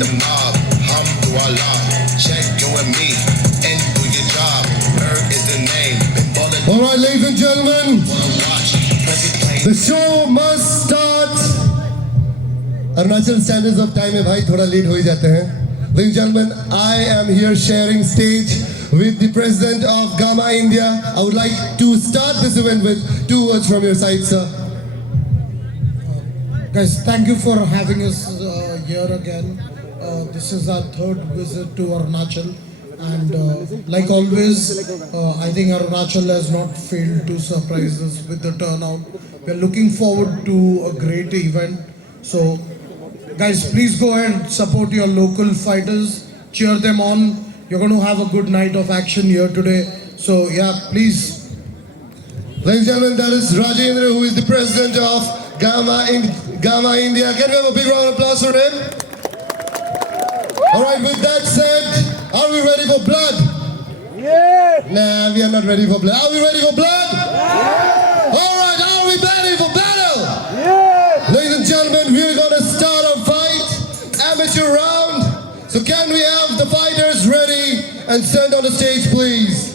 the mob. Alhamdulillah, check you and me and do your job. Berg is the name. All right, ladies and gentlemen, the show must start. Arunachal standards of time है भाई थोड़ा late हो ही जाते हैं. Ladies and gentlemen, I am here sharing stage with the president of Gamma India. I would like to start this event with 2 words from your side, sir. Guys, thank you for having us here again. This is our 3rd visit to Arunachal, and like always, I think Arunachal has not failed to surprise us with the turnout. We are looking forward to a great event. So, guys, please go ahead and support your local fighters, cheer them on. You're going to have a good night of action here today. So, yeah, please. Ladies and gentlemen, that is Rajendra, who is the president of Gamma India. Can we have a big round of applause for him? All right, with that said, are we ready for blood? Yeah! Nah, we are not ready for blood. Are we ready for blood? Yeah! All right, are we ready for battle? Yeah! Ladies and gentlemen, we're going to start our fight, amateur round. So can we have the fighters ready and stand on the stage, please?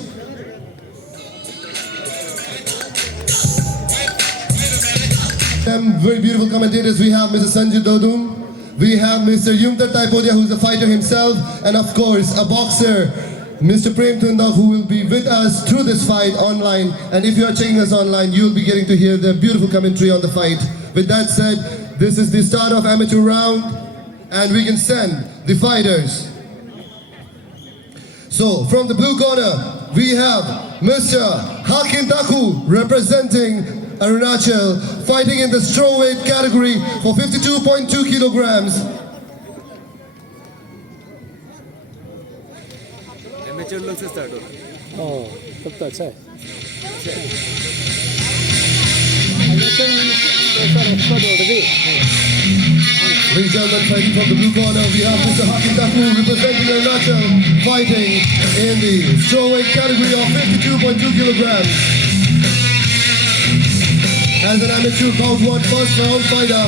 Some very beautiful commentators. We have Mr. Sanjay Dodum. We have Mr. Yumtar Taipodia, who's a fighter himself. And of course, a boxer, Mr. Prem Tunda, who will be with us through this fight online. And if you are checking us online, you'll be getting to hear the beautiful commentary on the fight. With that said, this is the start of amateur round. And we can send the fighters. So, from the blue corner, we have Mr. Hakim Taku representing Arunachal, fighting in the strawweight category for 52.2 kilograms. Amateur look से start हो. Oh, तब तो अच्छा है. Ladies and gentlemen, fighting from the blue corner, we have Mr. Hakim Taku representing Arunachal, fighting in the strawweight category of 52.2 kilograms. As an amateur round 1 first round fighter.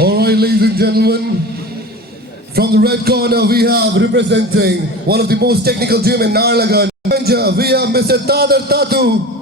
All right, ladies and gentlemen, from the red corner we have representing one of the most technical gym in Narlagan, Avenger, we have Mr. Tadar Tatu.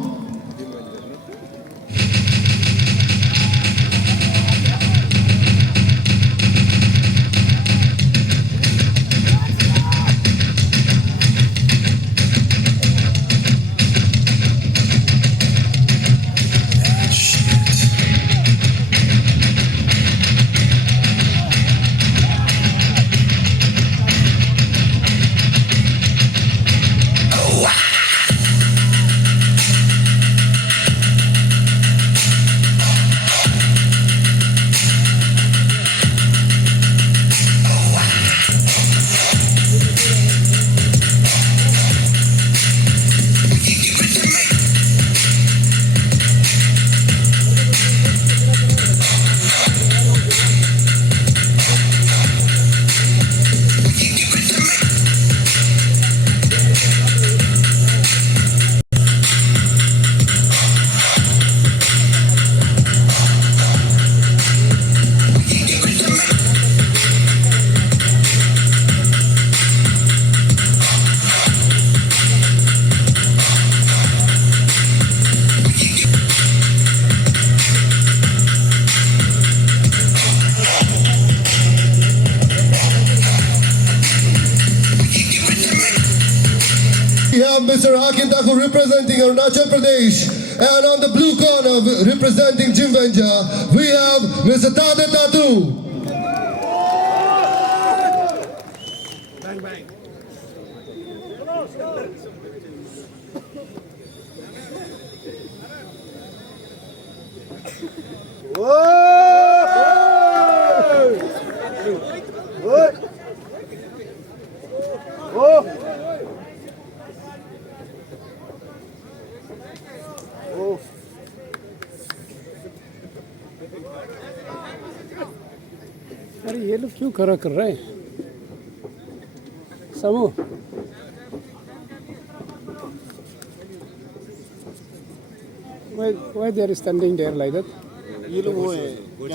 We have Mr. Hakim Thakur representing Arunachal Pradesh, and on the blue corner representing Jim Venja, we have Mr. Tadar Tatu. अरे ये लोग क्यों खड़ा कर रहे हैं समूह why they are standing there like that? ये लोग वो है